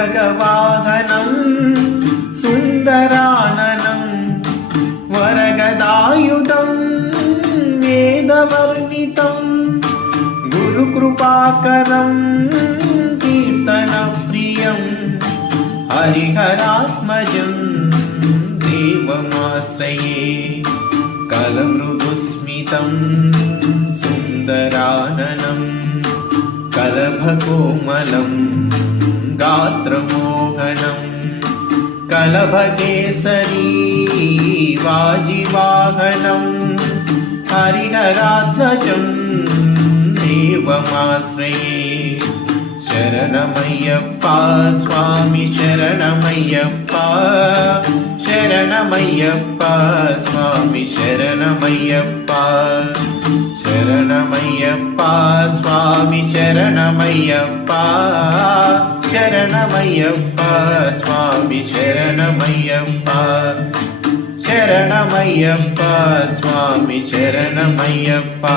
उरगवाहनं सुन्दराननं वरगदायुधं वेदवर्णितं गुरुकृपाकरं कीर्तनप्रियं हरिहरात्मजं देवमाश्रये कलमृदुस्मितं सुन्दराननं कलभकोमलं गात्रमोहनं कलभकेसरी वाजिवाहनं हरिहरात्मजं देवमाश्रये शरणमय्यप्पा स्वामी शरणमय्यप्पा शरणमय्यप्पा स्वामी शरणमय्यप्पा शरणमय्यप्पा स्वामी शरणमय्यप्पा शरणमय्यप्पा स्वामी शरणमय्यप्पा शरणमय्यप्पा स्वामी शरणमय्यप्पा